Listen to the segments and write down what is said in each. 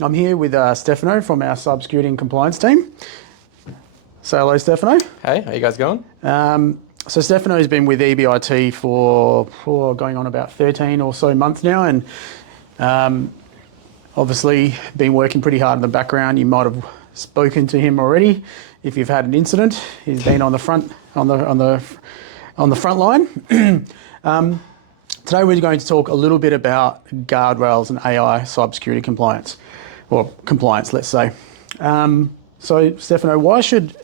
I'm here with Stefano from our cybersecurity and compliance team. Say hello, Stefano. Hey, how you guys going? So Stefano's been with EBIT for going on about 13 or so months now, and obviously been working pretty hard in the background. You might have spoken to him already if you've had an incident. He's been on the front line. Today we're going to talk a little bit about guardrails and AI cybersecurity compliance, or compliance, let's say. So Stefano, why should,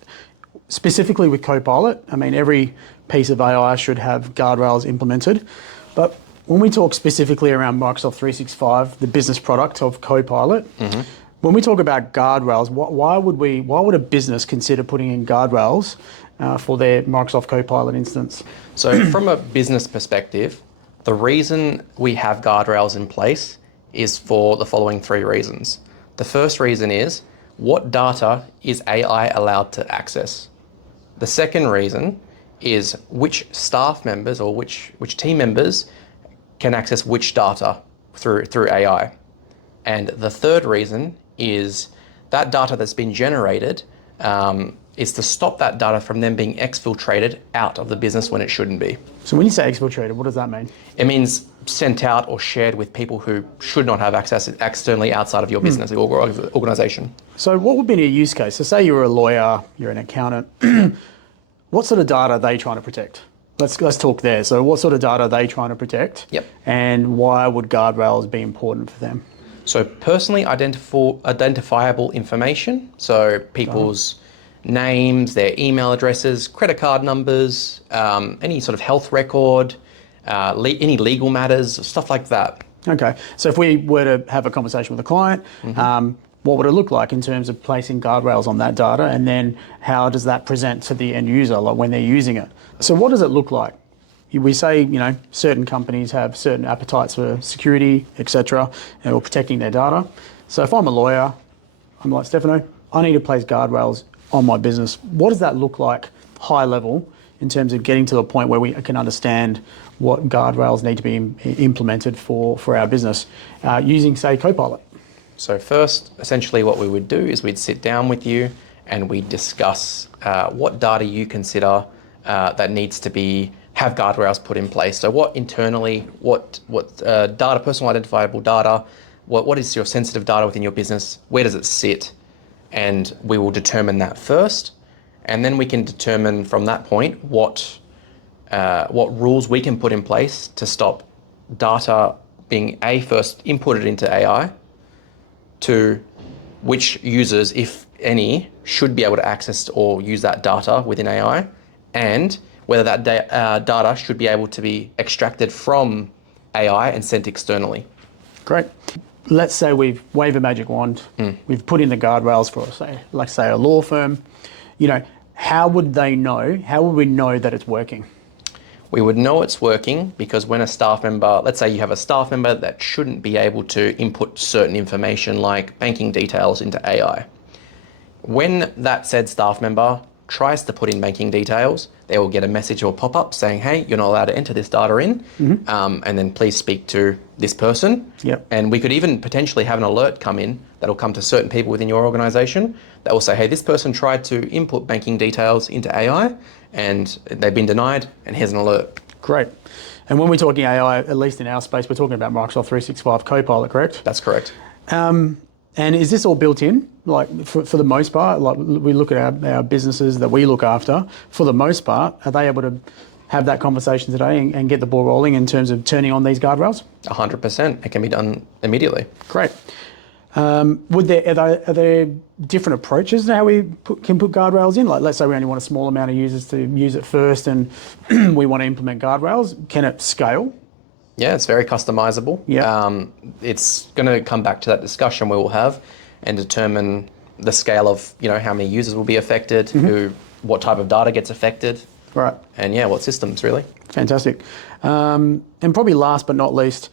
specifically with Copilot, I mean, every piece of AI should have guardrails implemented, but when we talk specifically around Microsoft 365, the business product of Copilot, when we talk about guardrails, why would a business consider putting in guardrails for their Microsoft Copilot instance? So from a business perspective, the reason we have guardrails in place is for the following three reasons. The first reason is, what data is AI allowed to access? The second reason is which staff members or which team members can access which data through AI. And the third reason is that data that's been generated is to stop that data from then being exfiltrated out of the business when it shouldn't be. So when you say exfiltrated, what does that mean? It means sent out or shared with people who should not have access externally outside of your business or organization. So what would be a use case? So say you're a lawyer, you're an accountant. What sort of data are they trying to protect? Let's talk there. So what sort of data are they trying to protect? Yep. And why would guardrails be important for them? So personally identifiable information. So people's names, their email addresses, credit card numbers, any sort of health record, any legal matters, stuff like that. Okay. So if we were to have a conversation with a client, what would it look like in terms of placing guardrails on that data, and then how does that present to the end user, like when they're using it? So what does it look like? We say, certain companies have certain appetites for security, etc., or protecting their data. So if I'm a lawyer, I'm like, Stefano, I need to place guardrails on my business. What does that look like high level in terms of getting to the point where we can understand what guardrails need to be implemented for our business using, say, Copilot? So first, essentially what we would do is we'd sit down with you and we'd discuss what data you consider that needs to have guardrails put in place. So what internally, what data, personal identifiable data, what is your sensitive data within your business, where does it sit? And we will determine that first. And then we can determine from that point what rules we can put in place to stop data being first inputted into AI, to which users, if any, should be able to access or use that data within AI, and whether that data should be able to be extracted from AI and sent externally. Great. Let's say we've waved a magic wand, we've put in the guardrails for, say a law firm. How would we know that it's working? We would know it's working because when a staff member, let's say you have a staff member that shouldn't be able to input certain information like banking details into AI. When that said staff member tries to put in banking details, they will get a message or pop-up saying, hey, you're not allowed to enter this data in, and then please speak to this person. Yep. And we could even potentially have an alert come in that'll come to certain people within your organization that will say, hey, this person tried to input banking details into AI and they've been denied, and here's an alert. Great. And when we're talking AI, at least in our space, we're talking about Microsoft 365 Copilot, correct? That's correct. And is this all built in? Like for the most part, like we look at our businesses that we look after, for the most part, are they able to have that conversation today and get the ball rolling in terms of turning on these guardrails? 100%. It can be done immediately. Great. Are there different approaches to how we can put guardrails in? Like, let's say we only want a small amount of users to use it first, and we want to implement guardrails. Can it scale? Yeah, it's very customizable. Yeah. It's going to come back to that discussion we will have and determine the scale of how many users will be affected, what type of data gets affected, right? And what systems really. Fantastic. And probably last but not least,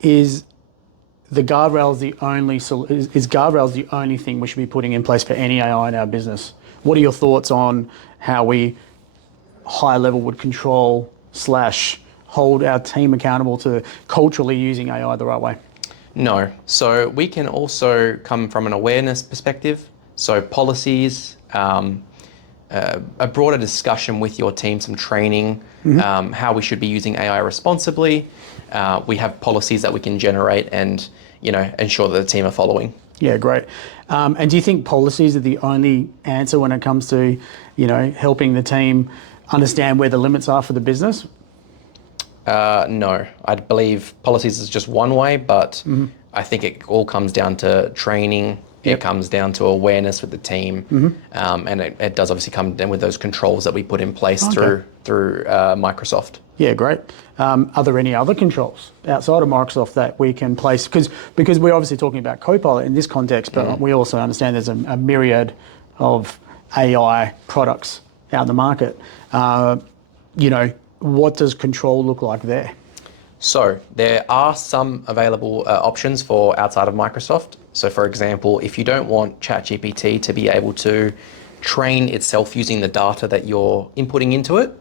is guardrails the only thing we should be putting in place for any AI in our business? What are your thoughts on how we high level would control / hold our team accountable to culturally using AI the right way? No. So we can also come from an awareness perspective. So policies, a broader discussion with your team, some training, how we should be using AI responsibly. We have policies that we can generate and, ensure that the team are following. Yeah, great. And do you think policies are the only answer when it comes to, helping the team understand where the limits are for the business? No, I believe policies is just one way, but I think it all comes down to training. It comes down to awareness with the team, and it does obviously come down with those controls that we put in place through Microsoft. Yeah, great. Are there any other controls outside of Microsoft that we can place? Because we're obviously talking about Copilot in this context, but we also understand there's a myriad of AI products out in the market. What does control look like there? So there are some available options for outside of Microsoft. So for example, if you don't want ChatGPT to be able to train itself using the data that you're inputting into it,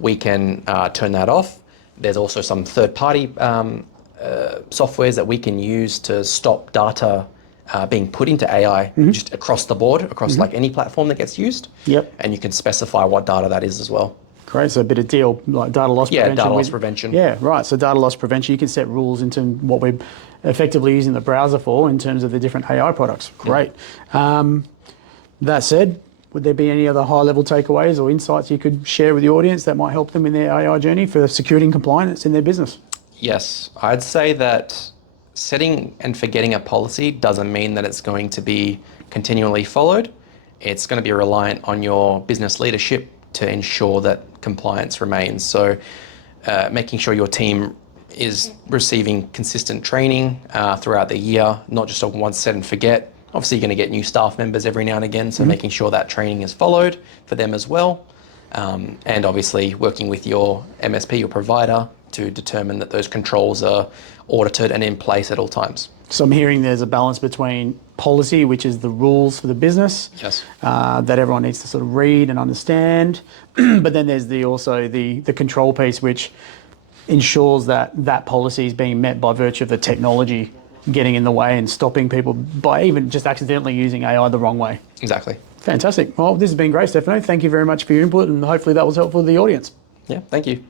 we can turn that off. There's also some third-party softwares that we can use to stop data being put into AI just across the board, across like any platform that gets used. Yep. And you can specify what data that is as well. Great, so a bit of deal, like data loss prevention. Yeah, data loss prevention. Yeah, right, so data loss prevention, you can set rules into what we're effectively using the browser for in terms of the different AI products. Great. That said, would there be any other high-level takeaways or insights you could share with the audience that might help them in their AI journey for security and compliance in their business? Yes, I'd say that setting and forgetting a policy doesn't mean that it's going to be continually followed. It's going to be reliant on your business leadership to ensure that compliance remains. So making sure your team is receiving consistent training throughout the year, not just a once set and forget. Obviously, you're going to get new staff members every now and again, so making sure that training is followed for them as well. And obviously working with your MSP, your provider, to determine that those controls are audited and in place at all times. So I'm hearing there's a balance between policy, which is the rules for the business, Yes. that everyone needs to sort of read and understand. But then there's also the control piece, which ensures that that policy is being met by virtue of the technology getting in the way and stopping people by even just accidentally using AI the wrong way. Exactly. Fantastic. Well, this has been great, Stefano. Thank you very much for your input, and hopefully that was helpful to the audience. Yeah, thank you.